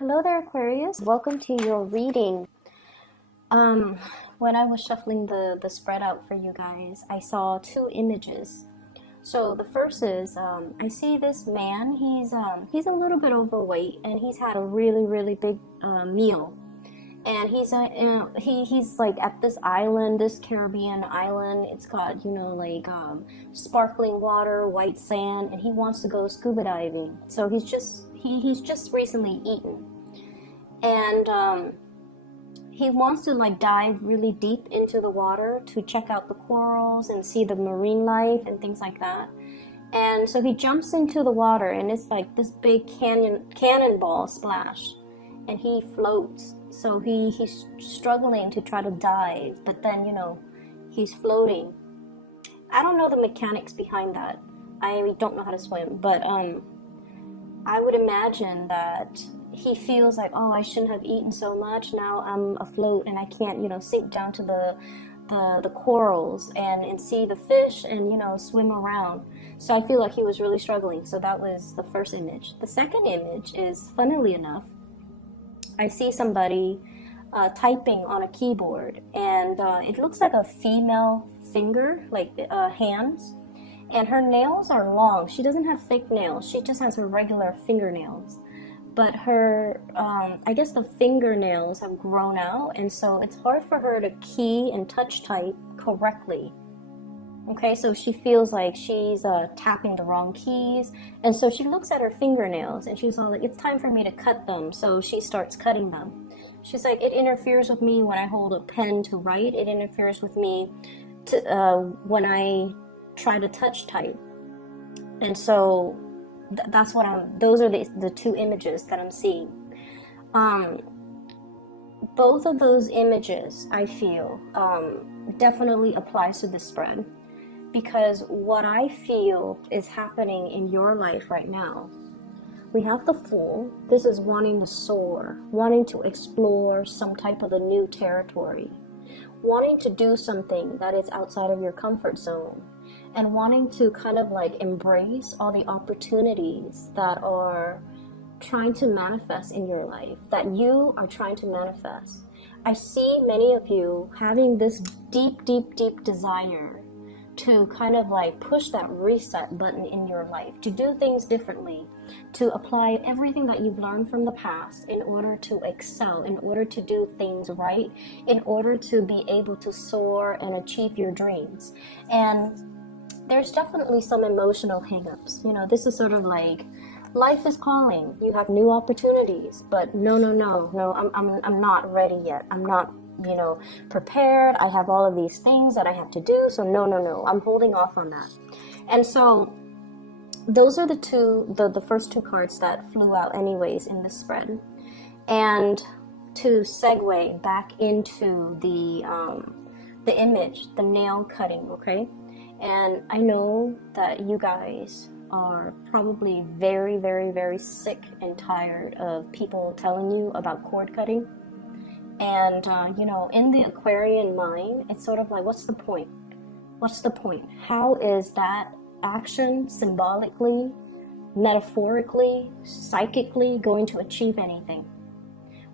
Hello there, Aquarius. Welcome to your reading. When I was shuffling the spread out for you guys, I saw two images. So the first is I see this man. He's a little bit overweight, and he's had a really big meal. And he's like at this island, this Caribbean island. It's got sparkling water, white sand, and he wants to go scuba diving. So he's just recently eaten, and he wants to like dive really deep into the water to check out the corals and see the marine life and things like that. And so he jumps into the water, and it's like this big cannonball splash, and he floats. So he's struggling to try to dive, but then he's floating. I don't know the mechanics behind that. I don't know how to swim, but I would imagine that he feels like, oh, I shouldn't have eaten so much. Now I'm afloat and I can't, sink down to the corals and see the fish and, swim around. So I feel like he was really struggling. So that was the first image. The second image is, funnily enough, I see somebody typing on a keyboard, and it looks like a female finger, like hands. And her nails are long. She doesn't have fake nails. She just has her regular fingernails. But her, I guess the fingernails have grown out, and so it's hard for her to key and touch type correctly. Okay, so she feels like she's tapping the wrong keys, and so she looks at her fingernails, and she's all like, it's time for me to cut them, so she starts cutting them. She's like, it interferes with me when I hold a pen to write. It interferes with me when I try to touch type. And so that's what those are the two images that I'm seeing. Both of those images, I feel, definitely applies to this spread, because what I feel is happening in your life right now. We have the Fool. This is wanting to soar, wanting to explore some type of a new territory, wanting to do something that is outside of your comfort zone, and wanting to kind of like embrace all the opportunities that are trying to manifest in your life, that you are trying to manifest. I see many of you having this deep desire to kind of like push that reset button in your life, to do things differently, to apply everything that you've learned from the past in order to excel, in order to do things right, in order to be able to soar and achieve your dreams. And there's definitely some emotional hangups. This is sort of like, life is calling. You have new opportunities, but no, I'm not ready yet. I'm not, prepared. I have all of these things that I have to do. So no, I'm holding off on that. And so those are the first two cards that flew out anyways in this spread. And to segue back into the image, the nail cutting, okay? And I know that you guys are probably very sick and tired of people telling you about cord cutting. And, in the Aquarian mind, it's sort of like, what's the point? What's the point? How is that action symbolically, metaphorically, psychically going to achieve anything?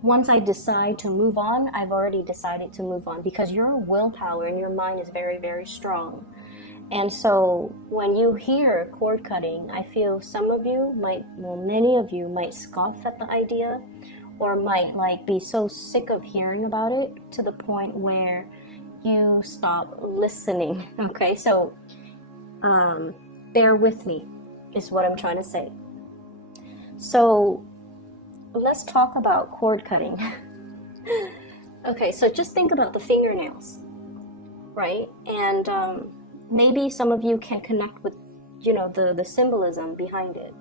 Once I decide to move on, I've already decided to move on, because your willpower and your mind is very strong. And so when you hear cord cutting, I feel many of you might scoff at the idea, or might like be so sick of hearing about it to the point where you stop listening. Okay, so bear with me is what I'm trying to say. So let's talk about cord cutting. Okay, so just think about the fingernails, right? And maybe some of you can connect with, the symbolism behind it.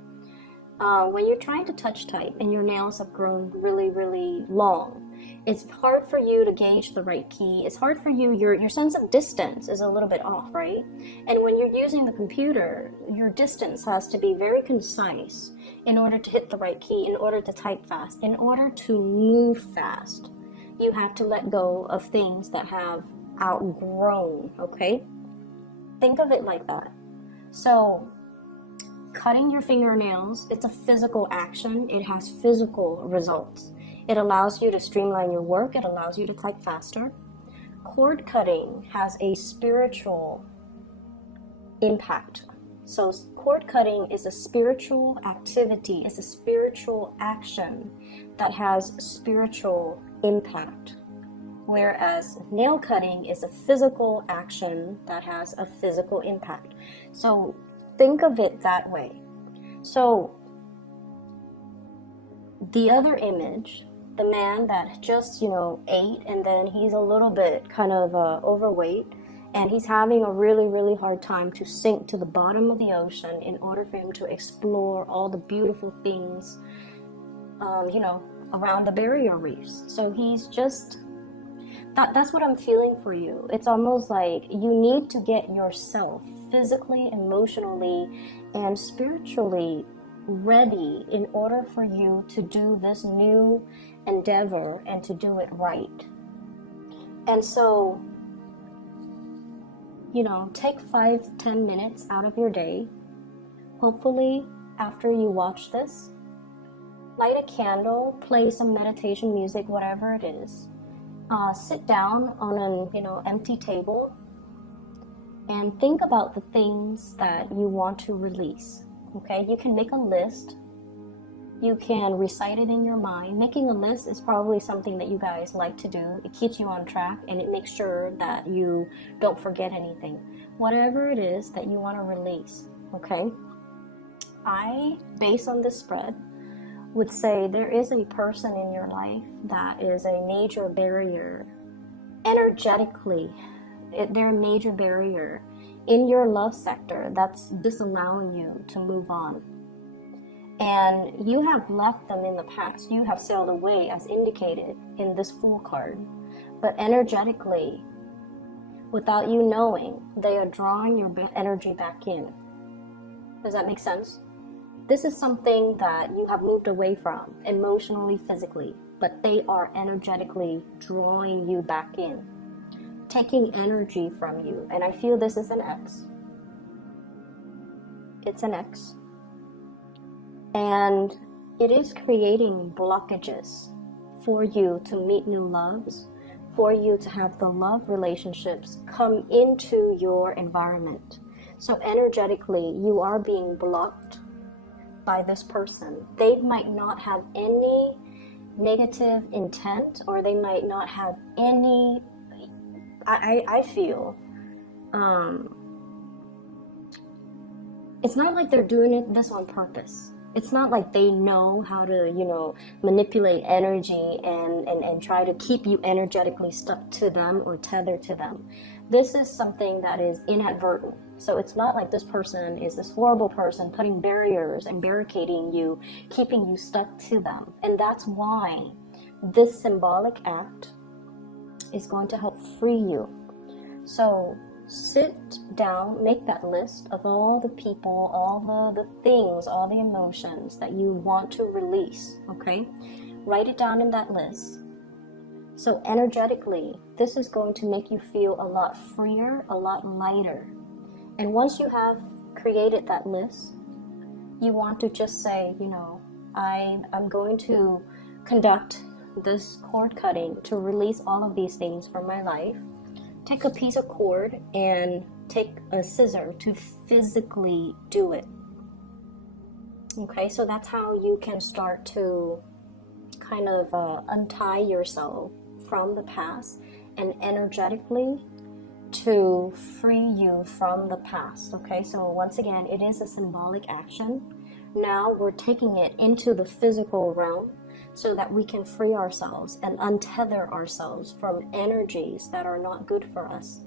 When you're trying to touch type and your nails have grown really long, it's hard for you to gauge the right key. It's hard for you, your sense of distance is a little bit off, right? And when you're using the computer, your distance has to be very concise in order to hit the right key, in order to type fast, in order to move fast. You have to let go of things that have outgrown, okay? Think of it like that. So cutting your fingernails, it's a physical action. It has physical results. It allows you to streamline your work. It allows you to type faster. Cord cutting has a spiritual impact. So cord cutting is a spiritual activity. It's a spiritual action that has spiritual impact. Whereas nail cutting is a physical action that has a physical impact. So think of it that way. So the other image, the man that just, ate, and then he's a little bit kind of overweight, and he's having a really, really hard time to sink to the bottom of the ocean in order for him to explore all the beautiful things, around the barrier reefs. So he's just, that's what I'm feeling for you. It's almost like you need to get yourself physically, emotionally, and spiritually ready in order for you to do this new endeavor and to do it right. And so, take 5-10 minutes out of your day. Hopefully, after you watch this, light a candle, play some meditation music, whatever it is. Sit down on an empty table and think about the things that you want to release. Okay, you can make a list. You can recite it in your mind. Making a list is probably something that you guys like to do. It keeps you on track and it makes sure that you don't forget anything. Whatever it is that you want to release, okay? I, based on this spread, would say there is a person in your life that is a major barrier energetically. They're a major barrier in your love sector that's disallowing you to move on. And you have left them in the past. You have sailed away as indicated in this Fool card. But energetically, without you knowing, they are drawing your energy back in. Does that make sense? This is something that you have moved away from, emotionally, physically, but they are energetically drawing you back in, taking energy from you. And I feel this is an X. It's an X. And it is creating blockages for you to meet new loves, for you to have the love relationships come into your environment. So energetically, you are being blocked by this person. They might not have any negative intent, or they might not have any, I feel, it's not like they're doing this on purpose. It's not like they know how to, manipulate energy and try to keep you energetically stuck to them or tethered to them. This is something that is inadvertent. So it's not like this person is this horrible person putting barriers and barricading you, keeping you stuck to them. And that's why this symbolic act is going to help free you. So sit down, make that list of all the people, all the things, all the emotions that you want to release, okay? Write it down in that list. So energetically, this is going to make you feel a lot freer, a lot lighter. And once you have created that list, you want to just say, I'm going to conduct this cord cutting to release all of these things from my life. Take a piece of cord and take a scissor to physically do it. Okay, so that's how you can start to kind of untie yourself from the past and energetically to free you from the past. Okay, so once again, it is a symbolic action. Now we're taking it into the physical realm so that we can free ourselves and untether ourselves from energies that are not good for us.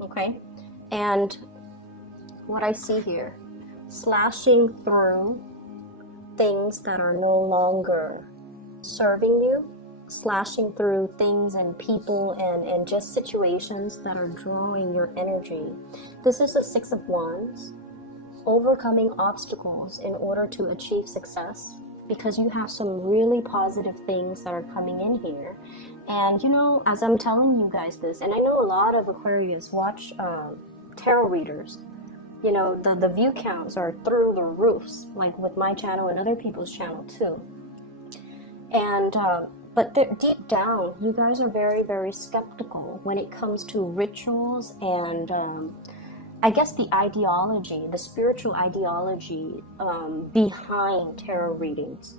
Okay, and what I see here, slashing through things that are no longer serving you, slashing through things and people and just situations that are drawing your energy. This is the Six of Wands, overcoming obstacles in order to achieve success, because you have some really positive things that are coming in here. And as I'm telling you guys this, and I know a lot of Aquarius watch tarot readers, You know, the view counts are through the roofs, like with my channel and other people's channel too. And but deep down, you guys are very, very skeptical when it comes to rituals and I guess the ideology, the spiritual ideology behind tarot readings.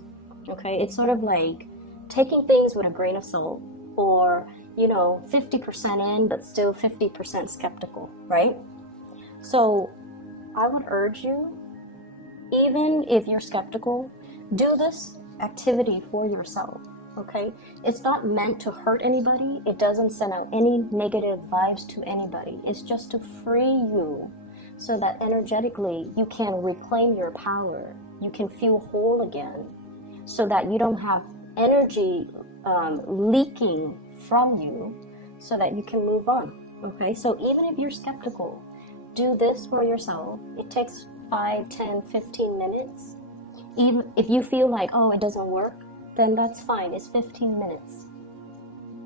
Okay, it's sort of like taking things with a grain of salt, or, you know, 50% in, but still 50% skeptical, right? So I would urge you, even if you're skeptical, do this activity for yourself, okay? It's not meant to hurt anybody. It doesn't send out any negative vibes to anybody. It's just to free you so that energetically you can reclaim your power. You can feel whole again so that you don't have energy leaking from you, so that you can move on, okay? So even if you're skeptical, do this for yourself. It takes 5, 10, 15 minutes. Even if you feel like, oh, it doesn't work, then that's fine. It's 15 minutes.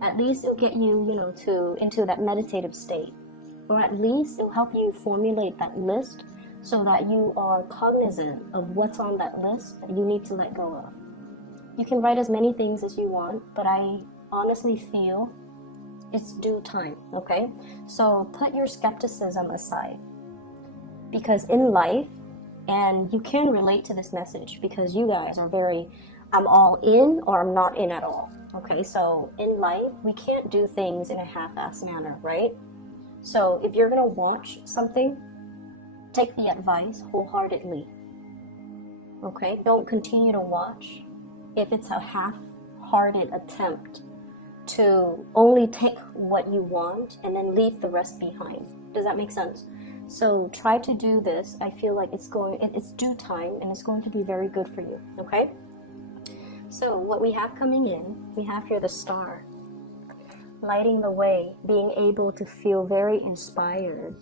At least it'll get you, you know, into that meditative state. Or at least it'll help you formulate that list so that you are cognizant of what's on that list that you need to let go of. You can write as many things as you want, but I honestly feel it's due time, okay? So put your skepticism aside, because in life, and you can relate to this message because you guys are very, I'm all in or I'm not in at all, okay? So in life, we can't do things in a half-ass manner, right? So if you're gonna watch something, take the advice wholeheartedly, okay? Don't continue to watch if it's a half-hearted attempt to only take what you want and then leave the rest behind. Does that make sense? So try to do this. I feel like it's due time and it's going to be very good for you, okay? So what we have coming in, we have here the star, lighting the way, being able to feel very inspired.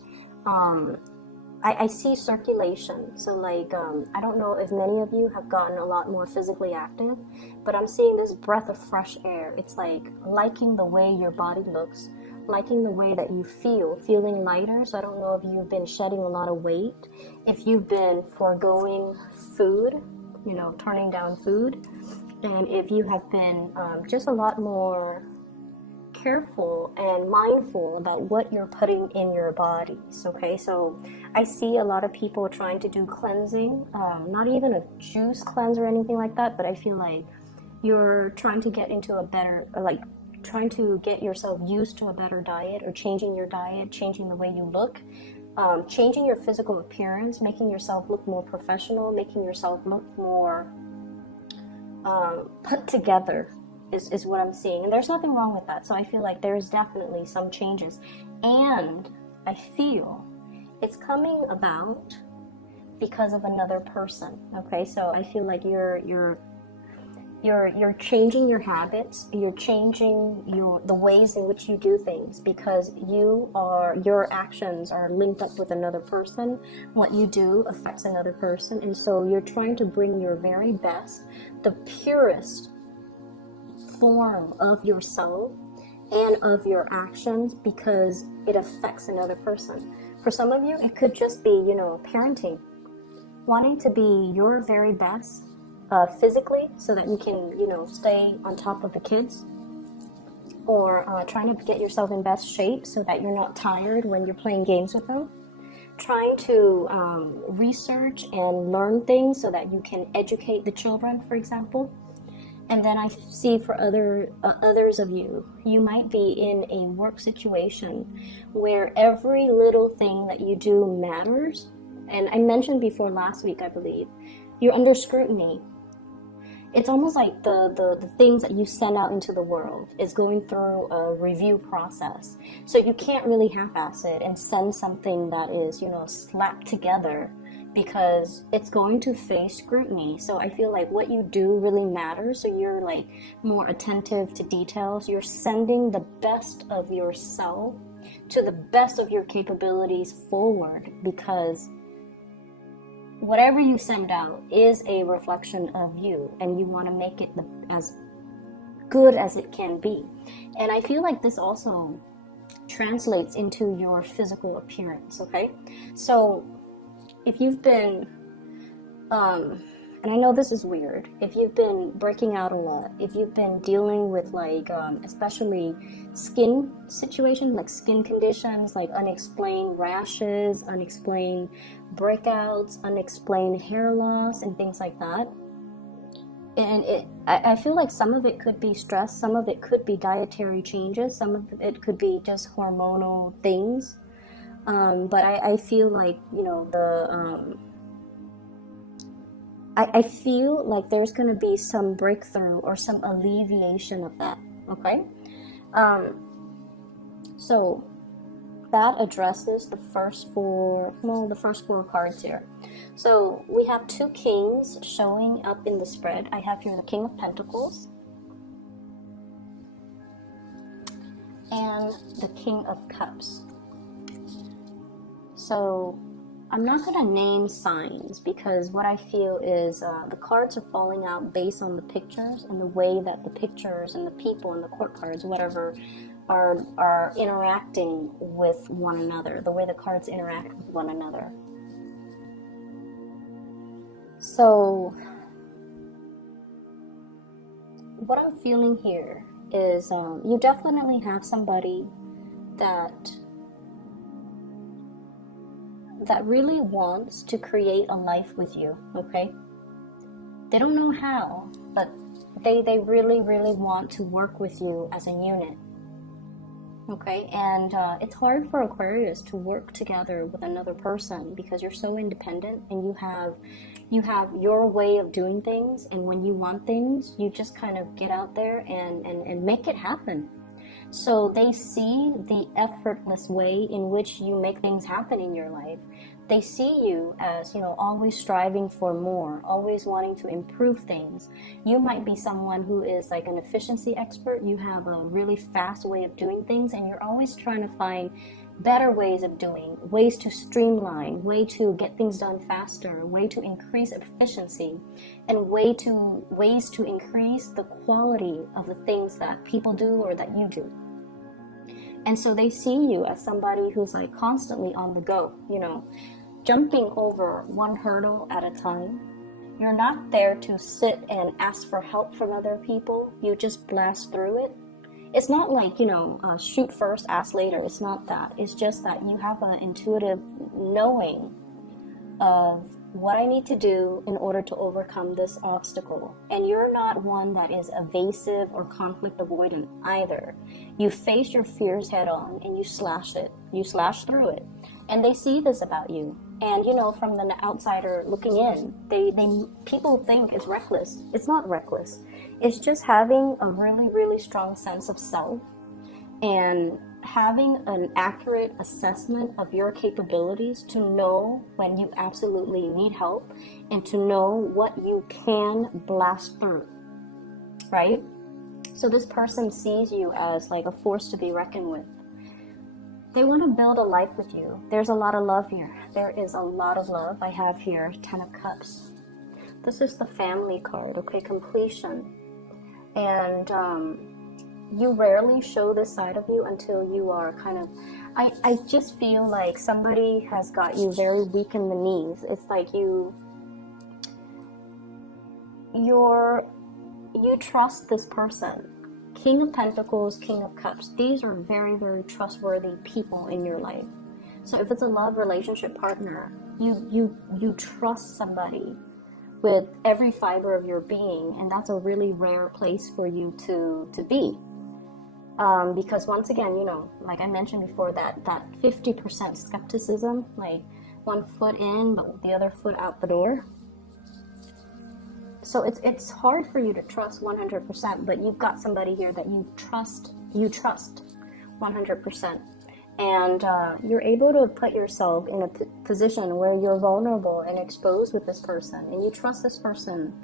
I see circulation. So like, I don't know if many of you have gotten a lot more physically active, but I'm seeing this breath of fresh air. It's like liking the way your body looks, liking the way that you feel, feeling lighter. So I don't know if you've been shedding a lot of weight, if you've been foregoing food, you know, turning down food, and if you have been just a lot more careful and mindful about what you're putting in your bodies, okay? So I see a lot of people trying to do cleansing, not even a juice cleanse or anything like that, but I feel like you're trying to get into a better, like trying to get yourself used to a better diet, or changing your diet, changing the way you look, changing your physical appearance, making yourself look more professional, making yourself look more put together, is what I'm seeing. And there's nothing wrong with that. So I feel like there's definitely some changes. And I feel it's coming about because of another person. Okay, so I feel like you're changing your habits, you're changing the ways in which you do things, because your actions are linked up with another person. What you do affects another person, and so you're trying to bring your very best, the purest form of yourself and of your actions, because it affects another person. For some of you, it could just be, you know, parenting, wanting to be your very best physically so that you can, you know, stay on top of the kids, or trying to get yourself in best shape so that you're not tired when you're playing games with them, trying to research and learn things so that you can educate the children, for example. And then I see for others of you, you might be in a work situation where every little thing that you do matters. And I mentioned before last week, I believe, you're under scrutiny. It's almost like the things that you send out into the world is going through a review process. So you can't really half-ass it and send something that is, you know, slapped together, because it's going to face scrutiny. So I feel like what you do really matters. So you're like more attentive to details. You're sending the best of yourself to the best of your capabilities forward, because whatever you send out is a reflection of you, and you want to make it as good as it can be. And I feel like this also translates into your physical appearance, okay? So if you've been, and I know this is weird, if you've been breaking out a lot, if you've been dealing with like, especially skin situations, like skin conditions, like unexplained rashes, unexplained breakouts, unexplained hair loss, and things like that. And I feel like some of it could be stress, some of it could be dietary changes, some of it could be just hormonal things. But I feel like, I feel like there's going to be some breakthrough or some alleviation of that, okay? So that addresses the first four cards here. So we have two kings showing up in the spread. I have here the King of Pentacles and the King of Cups. So I'm not going to name signs because what I feel is the cards are falling out based on the pictures and the way that the pictures and the people and the court cards, whatever, are interacting with one another, the way the cards interact with one another. So what I'm feeling here is you definitely have somebody that really wants to create a life with you, okay? They don't know how, but they really, really want to work with you as a unit, okay? And it's hard for Aquarius to work together with another person because you're so independent and you have your way of doing things, and when you want things, you just kind of get out there and make it happen. So they see the effortless way in which you make things happen in your life. They see you as, always striving for more, always wanting to improve things. You might be someone who is like an efficiency expert. You have a really fast way of doing things, and you're always trying to find better ways of doing, ways to streamline, way to get things done faster, way to increase efficiency, and ways to increase the quality of the things that people do or that you do. And so they see you as somebody who's like constantly on the go, jumping over one hurdle at a time. You're not there to sit and ask for help from other people. You just blast through it. It's not like, shoot first, ask later. It's not that. It's just that you have an intuitive knowing of what I need to do in order to overcome this obstacle. And you're not one that is evasive or conflict avoidant either. You face your fears head on and you slash it. You slash through it. And they see this about you. And, from the outsider looking in, people think it's reckless. It's not reckless. It's just having a really, really strong sense of self and having an accurate assessment of your capabilities to know when you absolutely need help and to know what you can blast through, right? So this person sees you as like a force to be reckoned with. They want to build a life with you. There's a lot of love here. There is a lot of love. I have here 10 of Cups. This is the family card, okay, completion. And you rarely show this side of you until you are kind of, I just feel like somebody has got you very weak in the knees. It's like you trust this person. King of Pentacles, King of Cups. These are very, very trustworthy people in your life. So if it's a love relationship partner, you trust somebody with every fiber of your being, and that's a really rare place for you to be. Because once again, like I mentioned before, that 50% skepticism, like one foot in, but the other foot out the door. So it's hard for you to trust 100%, but you've got somebody here that you trust 100%. And you're able to put yourself in a position where you're vulnerable and exposed with this person, and you trust this person,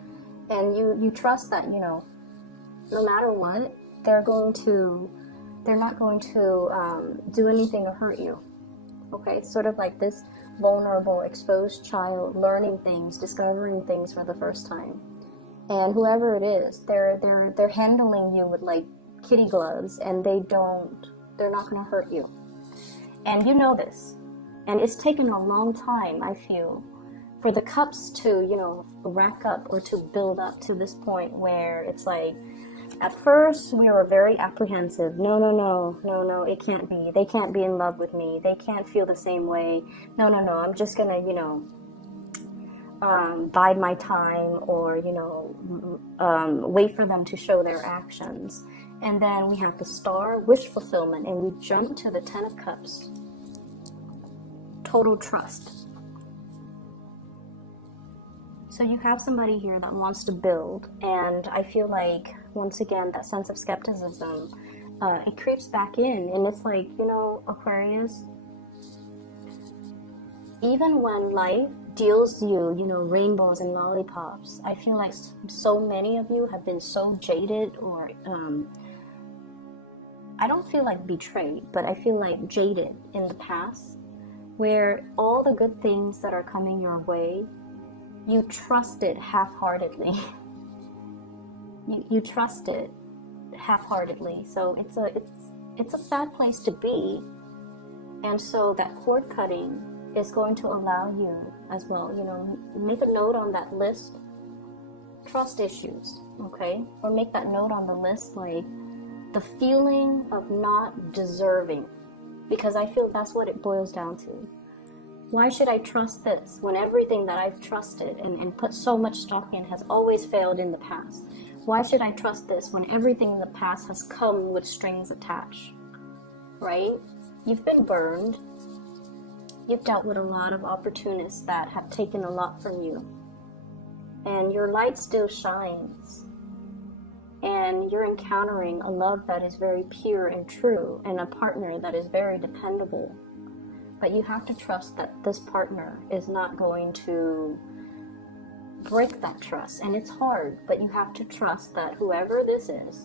and you trust that, no matter what, they're not going to do anything to hurt you. Okay, it's sort of like this vulnerable, exposed child learning things, discovering things for the first time. And whoever it is, they're handling you with like kitty gloves, and they're not going to hurt you. And you know this. And it's taken a long time, I feel, for the cups to, you know, rack up or to build up to this point where it's like, at first we were very apprehensive. No, it can't be. They can't be in love with me. They can't feel the same way. No, I'm just gonna, you know, bide my time, or, you know, wait for them to show their actions. And then we have the Star, wish fulfillment, and we jump to the Ten of Cups, total trust. So you have somebody here that wants to build, and I feel like, once again, that sense of skepticism, it creeps back in, and it's like, you know, Aquarius, even when life deals you, you know, rainbows and lollipops, I feel like so many of you have been so jaded, or I don't feel like betrayed, but I feel like jaded in the past, where all the good things that are coming your way, you trust it half-heartedly. you trust it half-heartedly. So it's a sad place to be. And so that cord cutting is going to allow you as well, you know, make a note on that list, trust issues, okay? Or make that note on the list, like the feeling of not deserving, because I feel that's what it boils down to. Why should I trust this when everything that I've trusted and put so much stock in has always failed in the past? Why should I trust this when everything in the past has come with strings attached, right? You've been burned. You've dealt with a lot of opportunists that have taken a lot from you. And your light still shines. And you're encountering a love that is very pure and true, and a partner that is very dependable. But you have to trust that this partner is not going to break that trust. And it's hard, but you have to trust that whoever this is,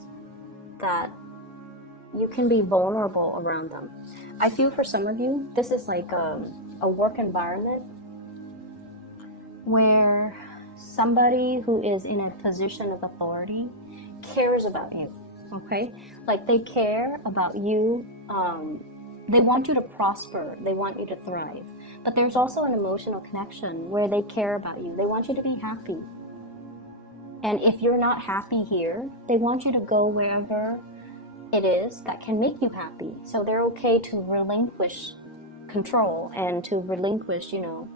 that you can be vulnerable around them. I feel for some of you, this is like a work environment where somebody who is in a position of authority cares about you, okay? Like they care about you. They want you to prosper. They want you to thrive. But there's also an emotional connection where they care about you. They want you to be happy. And if you're not happy here, they want you to go wherever it is that can make you happy. So they're okay to relinquish control and to relinquish, you know,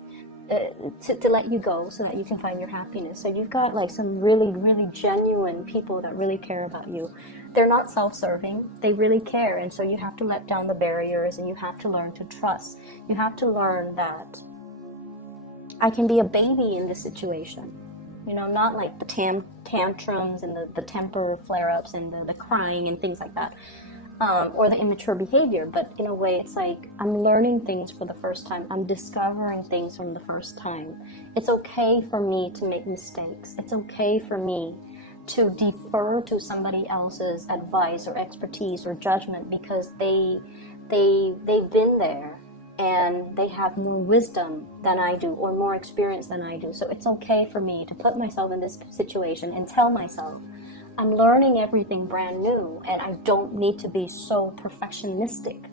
to let you go so that you can find your happiness. So you've got like some really, really genuine people that really care about you. They're not self-serving. They really care. And so you have to let down the barriers, and you have to learn to trust. You have to learn that I can be a baby in this situation. You know, not like the tantrums and the temper flare-ups and the crying and things like that. Or the immature behavior, but in a way it's like I'm learning things for the first time. I'm discovering things from the first time. It's okay for me to make mistakes. It's okay for me to defer to somebody else's advice or expertise or judgment, because they've been there and they have more wisdom than I do, or more experience than I do. So it's okay for me to put myself in this situation and tell myself, I'm learning everything brand new, and I don't need to be so perfectionistic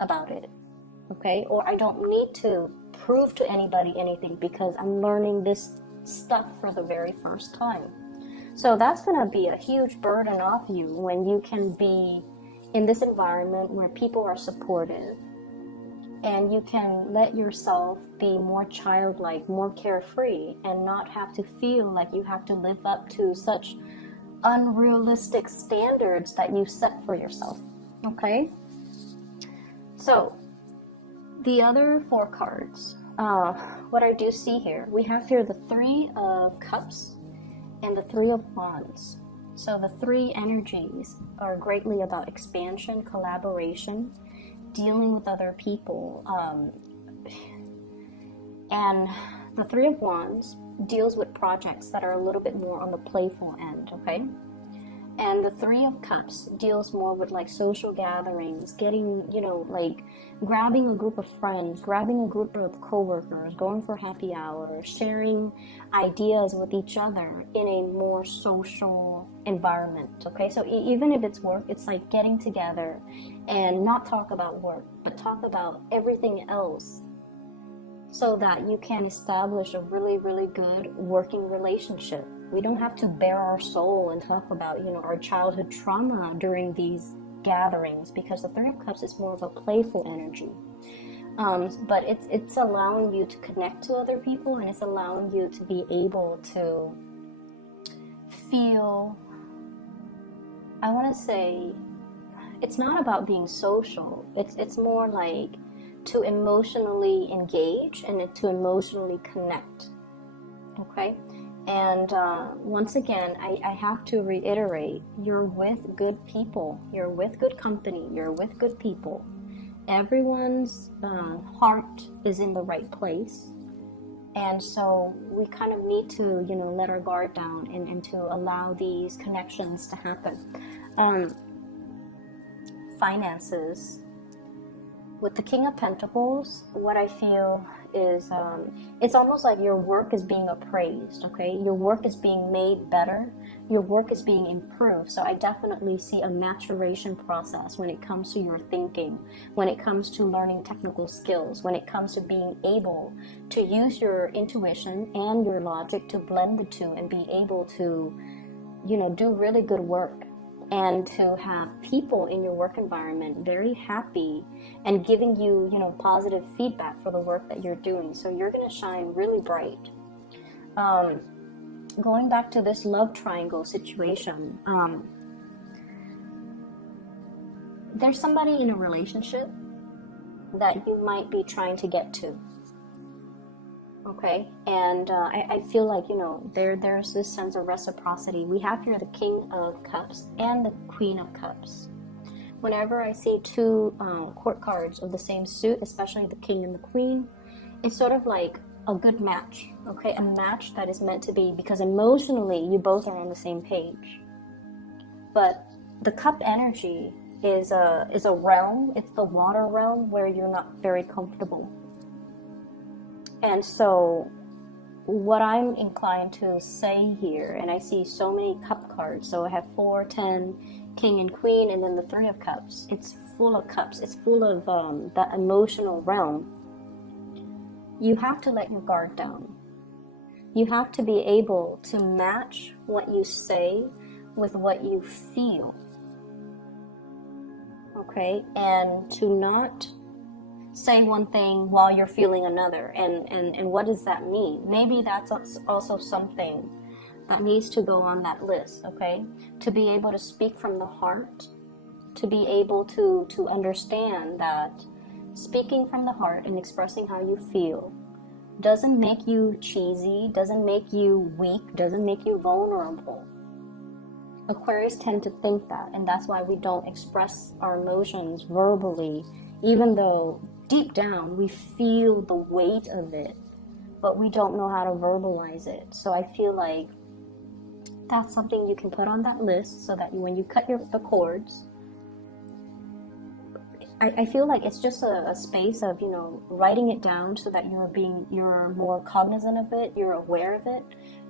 about it, okay? Or I don't need to prove to anybody anything, because I'm learning this stuff for the very first time. So that's going to be a huge burden off you when you can be in this environment where people are supportive, and you can let yourself be more childlike, more carefree, and not have to feel like you have to live up to such unrealistic standards that you set for yourself, okay? So the other four cards, what I do see here, we have here the Three of Cups and the Three of Wands. So the three energies are greatly about expansion, collaboration, dealing with other people, and the Three of Wands deals with projects that are a little bit more on the playful end, okay? And the Three of Cups deals more with like social gatherings, getting, you know, like grabbing a group of friends, grabbing a group of coworkers, going for happy hour, sharing ideas with each other in a more social environment, okay? So even if it's work, it's like getting together and not talk about work, but talk about everything else, so that you can establish a really, really good working relationship. We don't have to bare our soul and talk about, our childhood trauma during these gatherings, because the Three of Cups is more of a playful energy. But it's allowing you to connect to other people, and it's allowing you to be able to feel, I want to say, it's not about being social. It's more like to emotionally engage and to emotionally connect. Okay? And once again, I have to reiterate, you're with good people. You're with good company. You're with good people. Everyone's heart is in the right place. And so we kind of need to, let our guard down and to allow these connections to happen. Finances. With the King of Pentacles, what I feel is it's almost like your work is being appraised, okay? Your work is being made better. Your work is being improved. So I definitely see a maturation process when it comes to your thinking, when it comes to learning technical skills, when it comes to being able to use your intuition and your logic to blend the two and be able to, do really good work. And to have people in your work environment very happy and giving you, positive feedback for the work that you're doing. So you're going to shine really bright. Going back to this love triangle situation, there's somebody in a relationship that you might be trying to get to. Okay, and I feel like, there's this sense of reciprocity. We have here the King of Cups and the Queen of Cups. Whenever I see two court cards of the same suit, especially the King and the Queen, it's sort of like a good match, okay? A match that is meant to be, because emotionally you both are on the same page. But the cup energy is a realm, it's the water realm where you're not very comfortable. And so what I'm inclined to say here, and I see so many cup cards, so I have 4, 10, King and Queen, and then the Three of Cups. It's full of cups. It's full of that emotional realm. You have to let your guard down. You have to be able to match what you say with what you feel. Okay? And to not say one thing while you're feeling another. And what does that mean? Maybe that's also something that needs to go on that list, okay? To be able to speak from the heart, to be able to understand that speaking from the heart and expressing how you feel doesn't make you cheesy, doesn't make you weak, doesn't make you vulnerable. Aquarius tend to think that, and that's why we don't express our emotions verbally, even though deep down we feel the weight of it, but we don't know how to verbalize it. So I feel like that's something you can put on that list, so that when you cut the cords, I feel like it's just a space of, writing it down so that you're more cognizant of it, you're aware of it,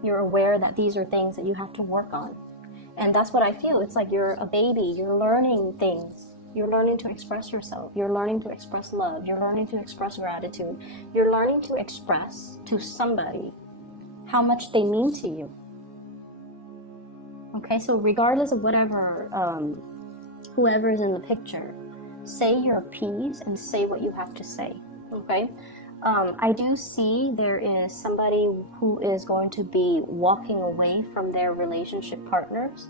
you're aware that these are things that you have to work on. And that's what I feel. It's like you're a baby, you're learning things. You're learning to express yourself. You're learning to express love. You're learning to express gratitude. You're learning to express to somebody how much they mean to you. Okay, so regardless of whatever, whoever is in the picture, say your piece and say what you have to say. Okay, I do see there is somebody who is going to be walking away from their relationship partners,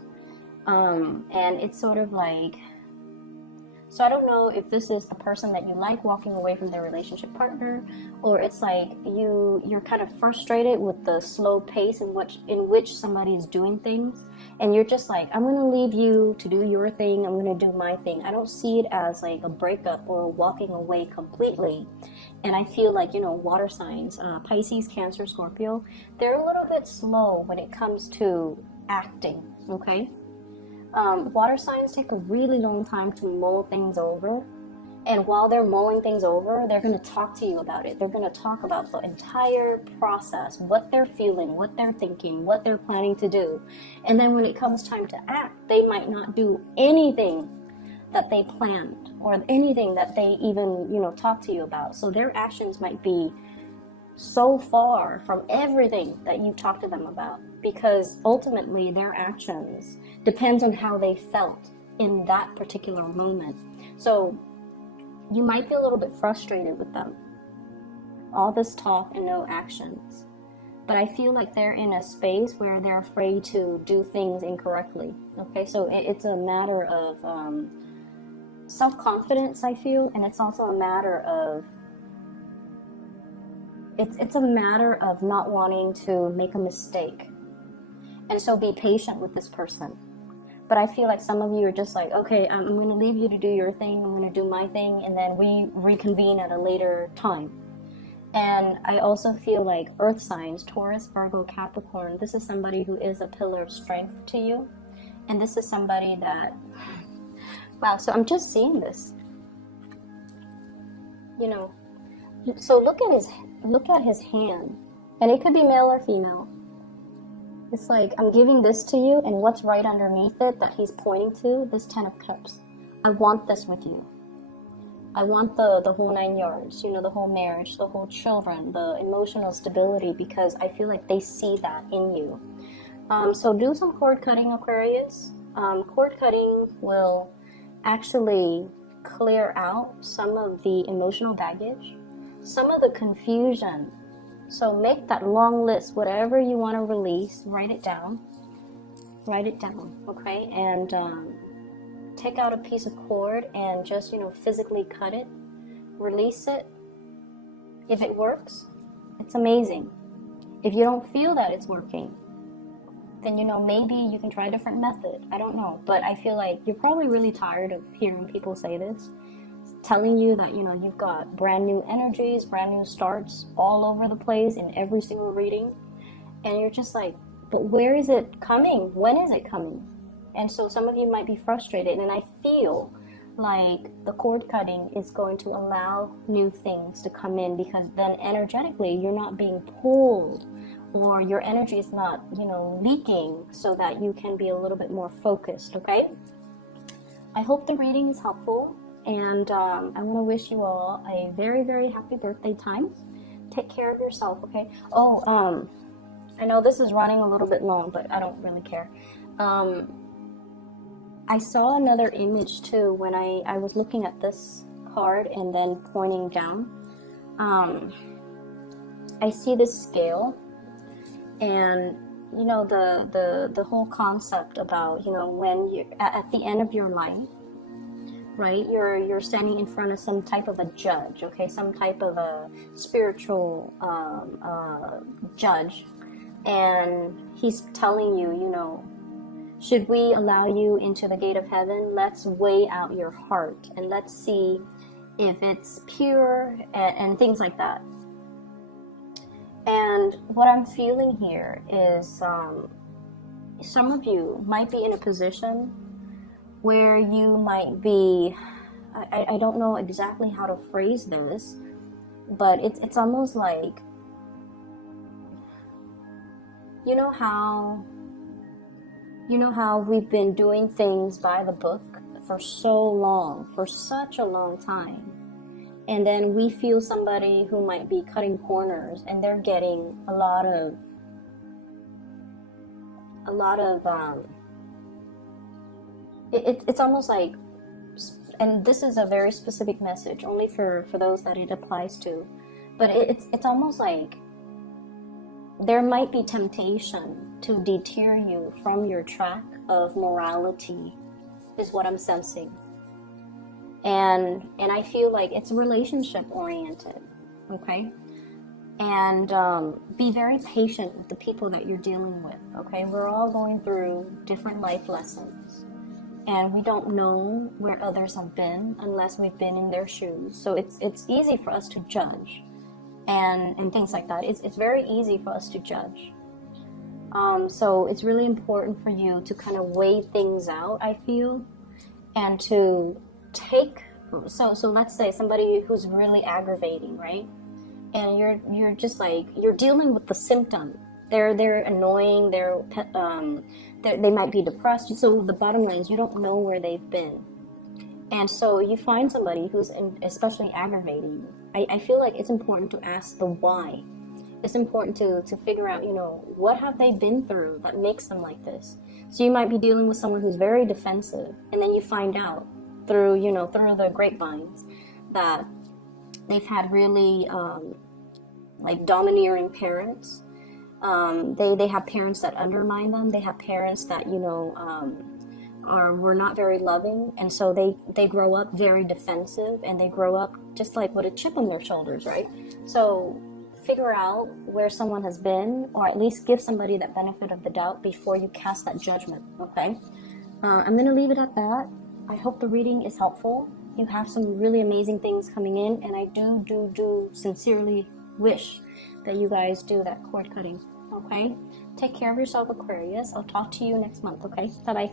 and it's sort of like, so I don't know if this is the person that you like walking away from their relationship partner, or it's like you're kind of frustrated with the slow pace in which somebody is doing things, and you're just like, I'm going to leave you to do your thing, I'm going to do my thing. I don't see it as like a breakup or walking away completely. And I feel like, water signs, Pisces, Cancer, Scorpio, they're a little bit slow when it comes to acting, okay? Water signs take a really long time to mull things over. And while they're mulling things over, they're going to talk to you about it. They're going to talk about the entire process, what they're feeling, what they're thinking, what they're planning to do. And then when it comes time to act, they might not do anything that they planned or anything that they even, talk to you about. So their actions might be so far from everything that you've talked to them about, because ultimately their actions depends on how they felt in that particular moment. So you might be a little bit frustrated with them. All this talk and no actions. But I feel like they're in a space where they're afraid to do things incorrectly. Okay, so it's a matter of self-confidence, I feel, and it's also a matter of it's a matter of not wanting to make a mistake. And so be patient with this person. But I feel like some of you are just like, okay, I'm going to leave you to do your thing, I'm going to do my thing, and then we reconvene at a later time. And I also feel like earth signs, Taurus, Virgo, Capricorn, this is somebody who is a pillar of strength to you. And this is somebody that, wow, so I'm just seeing this. You know, so look at his hand. And it could be male or female. It's like, I'm giving this to you, and what's right underneath it that he's pointing to, this 10 of Cups. I want this with you. I want the whole 9 yards, you know, the whole marriage, the whole children, the emotional stability, because I feel like they see that in you. So do some cord cutting, Aquarius. Cord cutting will actually clear out some of the emotional baggage, some of the confusion. So make that long list, whatever you want to release, write it down, okay? And take out a piece of cord and just, you know, physically cut it, release it. If it works, it's amazing. If you don't feel that it's working, then, you know, maybe you can try a different method. I don't know, but I feel like you're probably really tired of hearing people say this, telling you that, you know, you've got brand new energies, brand new starts all over the place in every single reading, and you're just like, but where is it coming? When is it coming? And so some of you might be frustrated, and I feel like the cord cutting is going to allow new things to come in, because then energetically you're not being pulled, or your energy is not, you know, leaking, so that you can be a little bit more focused, okay? I hope the reading is helpful, and I want to wish you all a very, very happy birthday time. Take care of yourself, okay? Oh, I know this is running a little bit long, but I don't really care. I saw another image too when I was looking at this card and then pointing down. I see this scale, and you know, the whole concept about, you know, when you're at the end of your life, right? You're standing in front of some type of a judge, okay? Some type of a spiritual judge, and he's telling you, you know, should we allow you into the gate of heaven? Let's weigh out your heart and let's see if it's pure and things like that. And what I'm feeling here is some of you might be in a position where you might be, I don't know exactly how to phrase this, but it's almost like, you know how we've been doing things by the book for so long, for such a long time, and then we feel somebody who might be cutting corners, and they're getting a lot of it's almost like, and this is a very specific message only for those that it applies to, but it's almost like there might be temptation to deter you from your track of morality, is what I'm sensing. And I feel like it's relationship oriented, okay? And be very patient with the people that you're dealing with, okay? We're all going through different life lessons, and we don't know where others have been unless we've been in their shoes. So it's easy for us to judge and things like that. It's very easy for us to judge. So it's really important for you to kind of weigh things out, I feel, and to take, so let's say somebody who's really aggravating, right? And you're just like, you're dealing with the symptom. They're annoying, they might be depressed. So the bottom line is you don't know where they've been. And so you find somebody who's especially aggravating you. I feel like it's important to ask the why. it's important to figure out, you know, what have they been through that makes them like this. So you might be dealing with someone who's very defensive, and then you find out through, you know, through the grapevines that they've had really like domineering parents. They have parents that undermine them. They have parents that, you know, were not very loving, and so they grow up very defensive, and they grow up just like with a chip on their shoulders, right? So figure out where someone has been, or at least give somebody that benefit of the doubt before you cast that judgment. Okay, I'm gonna leave it at that. I hope the reading is helpful. You have some really amazing things coming in, and I do sincerely wish that you guys do that cord cutting. Okay, take care of yourself, Aquarius. I'll talk to you next month. Okay, bye bye.